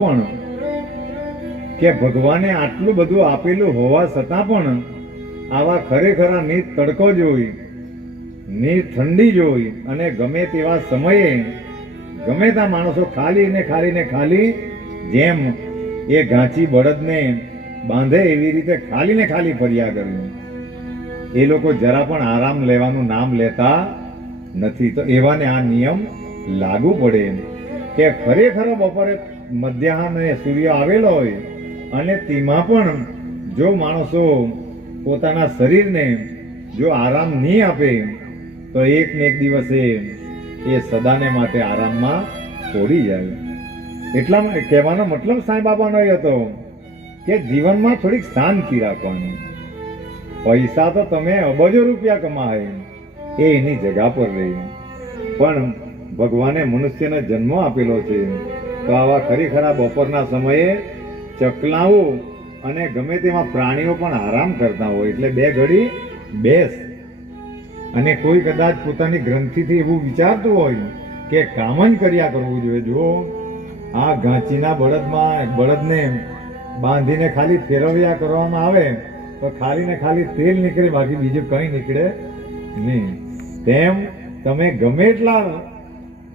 પણ કે ભગવાને આટલું બધું આપેલું હોવા છતાં પણ આવા ખરેખરા ની તડકો જોઈ ની ઠંડી જોઈ અને ગમે તેવા સમયે ગમે ત્યાં માણસો ખાલી ને ખાલી ને ખાલી જેમ એ ઘાંચી બળદને બાંધે એવી રીતે ખાલી ને ખાલી ફર્યા કર્યું એ લોકો જરા પણ આરામ લેવાનું નામ લેતા નથી. તો એવાને આ નિયમ લાગુ પડે કે ખરેખર બપોરે મધ્યાહને સૂર્ય આવેલો હોય અને તેમાં પણ જો માણસો પોતાના શરીરને જો આરામ નહીં આપે, તો એક ને એક દિવસે એ સદાને માટે આરામમાં છોડી જાય. એટલા કહેવાનો મતલબ સાંઈ બાબાનો એ હતો કે જીવનમાં થોડીક શાંતિ રાખવાની. પૈસા તો તમે અબજો રૂપિયા કમાય, એ એની જગા પર રહી. પણ ભગવાને મનુષ્યને જન્મ આપેલો છે. તો આવા ખરેખરા બપોરના સમયે ચકલાઓ અને ગમે તેમાં પ્રાણીઓ પણ આરામ કરતા હોય, એટલે બે ઘડી બેસ. અને કોઈ કદાચ પોતાની ગ્રંથિથી એવું વિચારતું હોય કે કામ જ કર્યા કરવું જોઈએ. જો આ ઘાંચીના બળદમાં, બળદને બાંધીને ખાલી ફેરવ્યા કરવામાં આવે, તો ખાલી ને ખાલી તેલ નીકળે, બાકી બીજું કંઈ નીકળે નહીં. તેમ તમે ગમે એટલા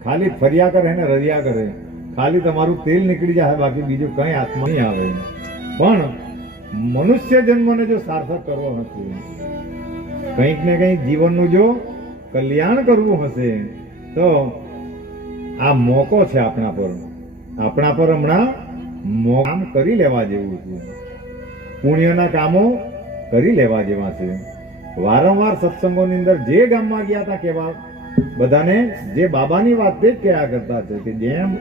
ખાલી ફર્યા કરે ને રર્યા કરે ખાલી તમારું તેલ નીકળી જાય, બાકી બીજું કંઈ હાથમાં નહીં આવે. પણ મનુષ્ય જન્મને જો સાર્થક કરવો હશે, કંઈક ને કંઈક જીવનનું જો કલ્યાણ કરવું હશે, તો આ મોકો છે આપણા પર. આપણા પર હમણાં કામ કરી લેવા જેવું છે. પુણ્યના કામો કરી લેવા જેવા છે. વારંવાર સત્સંગોની અંદર જે ગામમાં ગયા હતા કેવા બધાને જે બાબાની વાત તે જ કયા કરતા છે કે જેમ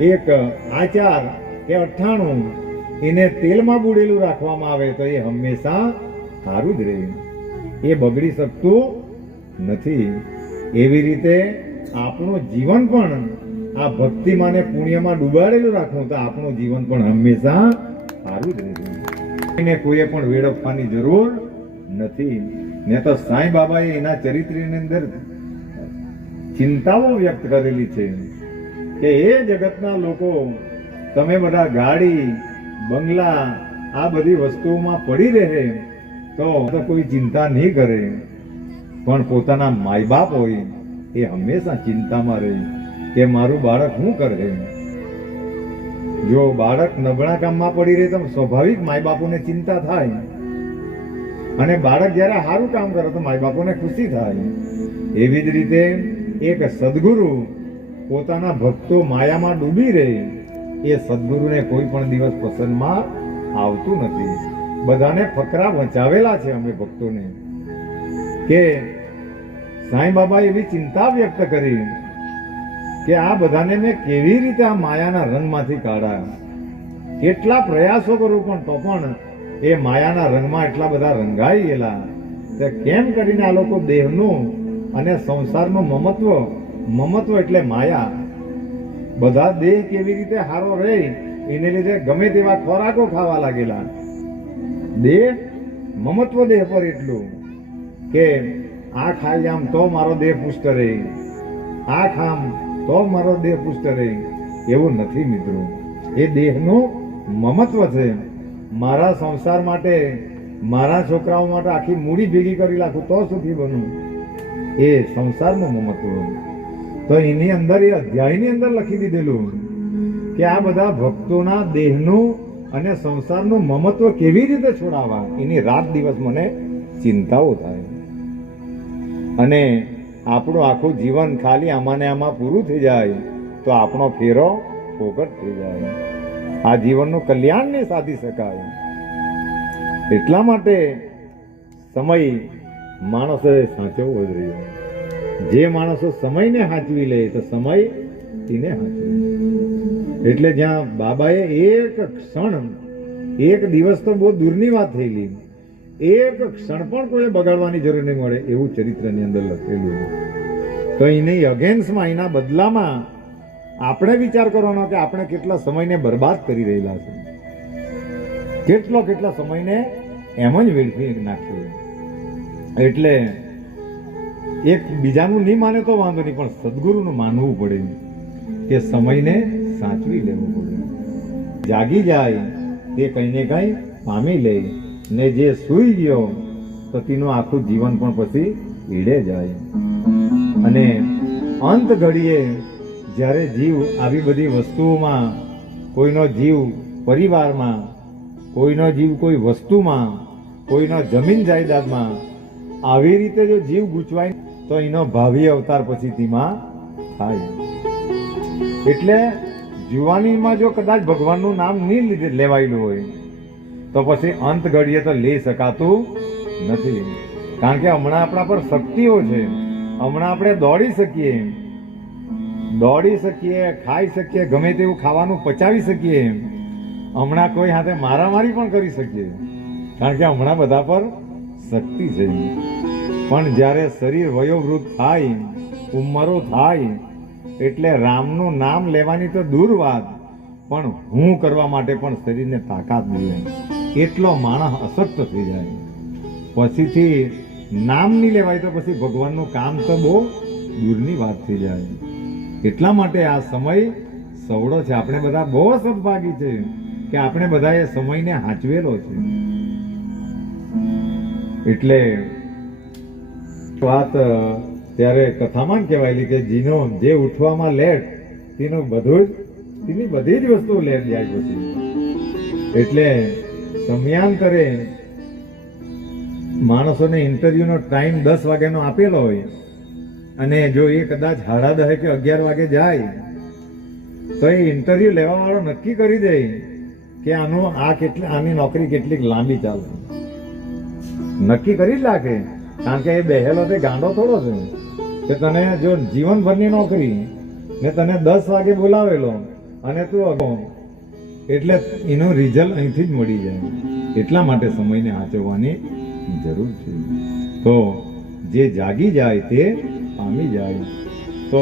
એક આચાર કે અઠ્ઠાણું એને તેલમાં બુડેલું રાખવામાં આવે તો એ હંમેશા સારું જ રહે. એ બગડી શકતું નથી. એવી રીતે આપણું જીવન પણ આ ભક્તિમાં ને પુણ્યમાં ડૂબાડેલું રાખવું તો આપણું જીવન પણ હંમેશા સારું જ રહેશે એને કોઈએ પણ વેડફવાની જરૂર નથી. ને તો સાંઈ બાબાએ એના ચરિત્રની અંદર ચિંતાઓ વ્યક્ત કરેલી છે. કે એ જગતના લોકો, તમે બધા ગાડી, બંગલા, આ બધી વસ્તુઓમાં પડી રહે, તો કોઈ ચિંતા નહીં કરે. પણ પોતાના માય બાપ હોય, એ હંમેશા ચિંતામાં રહે કે મારું બાળક શું કરે. જો બાળક નબળા કામમાં પડી રહે, તો સ્વાભાવિક માય બાપોને ચિંતા થાય. અને બાળક જ્યારે સારું કામ કરે, તો માય બાપોને ખુશી થાય. એવી જ રીતે એક સદગુરુ પોતાના ભક્તો માયામાં ડૂબી રહે, એ સદગુરુને કોઈ પણ દિવસ પસંદમાં આવતું નથી. બધાને ફકરા વંચાવેલા છે અમે ભક્તોને. કે સાંઈ બાબા એવી ચિંતા વ્યક્ત કરી કે આ બધાને મેં કેવી રીતે આ માયાના રંગમાંથી કાઢ્યા? કેટલા પ્રયાસો કરું પણ તો પણ એ માયાના રંગમાં એટલા બધા રંગાઈ ગયેલા. તે કેમ કરીને આ લોકો દેહનું અને સંસારનું મમત્વ મમત્વ એટલે માયા. બધા દેહ કેવી રીતે હારો રહે, એને લીધે ગમે તેવા ખોરાકો ખાવા લાગેલા. દેહ, મમત્વ દેહ પર એટલું કે આ ખાઈ આમ તો મારો દેહ પુષ્ટ રહે. આ ખામ તો મારો દેહ પુષ્ટ રહે. એવું નથી મિત્રો. એ દેહનું મમત્વ છે. મારા સંસાર માટે, મારા છોકરાઓ માટે આખી મૂડી ભેગી કરી નાખું તો સુખી બનું. એ સંસારનું મમત્વ. તો એની અંદર, એ અધ્યાયની અંદર લખી દીધેલું કે આ બધા ભક્તોના દેહનું અને સંસારનું મમત્વ કેવી રીતે છોડાવવા? એની રાત દિવસ મને ચિંતાઓ થાય. અને આપણું આખું જીવન ખાલી આમાંને આમાં પૂરું થઈ જાય તો આપણો ફેરો ફોકટ થઈ જાય. આ જીવનનું કલ્યાણ ને સાધી શકાય. એટલા માટે સમય માણસે સાચવવો જોઈએ. જે માણસો સમયને સાચવી લે તો સમય તેને હાચવી. એટલે જ્યાં બાબાએ એક ક્ષણ, એક દિવસ તો બહુ દૂરની વાત થયેલી. એક ક્ષણ પણ કોઈ બગાડવાની જરૂર નહીં મળે એવું ચરિત્રની અંદર લખેલું તો એની અગેન્સ્ટમાં, એના બદલામાં આપણે વિચાર કરવાનો કે આપણે કેટલા સમયને બરબાદ કરી રહેલા છે. કેટલો કેટલા સમયને એમ જ વેડફી નાખ્યો. એટલે એક બીજાનું નહીં માને તો વાંધો નહીં, પણ સદગુરુનું માનવું પડે. કે સમયને સાચવી લેવું પડે. જાગી જાય, તે કંઈ ને કંઈ પામી લે. ને જે સૂઈ ગયો, તો તેનું આખું જીવન પણ પછી ઈડે જાય. અને અંત ઘડીએ જ્યારે જીવ આવી બધી વસ્તુઓમાં, કોઈનો જીવ પરિવારમાં, કોઈનો જીવ કોઈ વસ્તુમાં, કોઈનો જમીન જાયદાદમાં, આવી રીતે જો જીવ ગૂંચવાય તો એનો ભાવિ અવતાર પછી તેમાં થાય. એટલે જુવાનીમાં જો કદાચ ભગવાનનું નામ નહીં લેવાયેલું હોય, તો પછી અંત ઘડીએ તો લઈ શકાતું નથી. કારણ કે હમણાં આપણા પર શક્તિઓ છે. હમણાં આપણે દોડી શકીએ દોડી શકીએ, ખાઈ શકીએ, ગમે તેવું ખાવાનું પચાવી શકીએ હમણાં કોઈ હાથે મારામારી પણ કરી શકીએ. કારણ કે હમણાં બધા પર શક્તિ છે. પણ જ્યારે શરીર વયોવૃદ્ધ થાય, ઉંમરો થાય, એટલે રામનું નામ લેવાની તો દૂર વાત, પણ હું કરવા માટે પણ શરીરને તાકાત જોઈએ એટલો માણસ અશક્ત થઈ જાય. પછીથી નામ નહીં લેવાય તો પછી ભગવાનનું કામ તો બહુ દૂરની વાત થઈ જાય. એટલા માટે આ સમય સવડો છે. આપણે બધા બહુ સદભાગી છે કે આપણે બધા એ સમયને હાચવેલો છે. એટલે વાત ત્યારે કથામાં કહેવાયેલી કે જીનો જે ઉઠવામાં લેટ, તેનું બધું જ, તેની બધી જ વસ્તુ લેટ જાય પછી. એટલે સમયાંતરે માણસોને ઇન્ટરવ્યુનો ટાઈમ દસ વાગ્યાનો આપેલો હોય, અને જો એ કદાચ સાડા દહે કે અગિયાર વાગે જાય, તો એ ઇન્ટરવ્યુ લેવા વાળો નક્કી કરી દે કે આનું આ કેટલી, આની નોકરી કેટલીક લાંબી ચાલશે નક્કી કરી જ રાખે. કારણ કે એ બેહેલો તે ગાંડો થોડો છે. કે તને જો જીવનભરની નોકરી ને તને દસ વાગે બોલાવેલો અને તું અગો, એટલે એનું રિઝલ્ટ અહીંથી જ મળી જાય. એટલા માટે સમયને સાચવવાની જરૂર છે. તો જે જાગી જાય તે પામી જાય. તો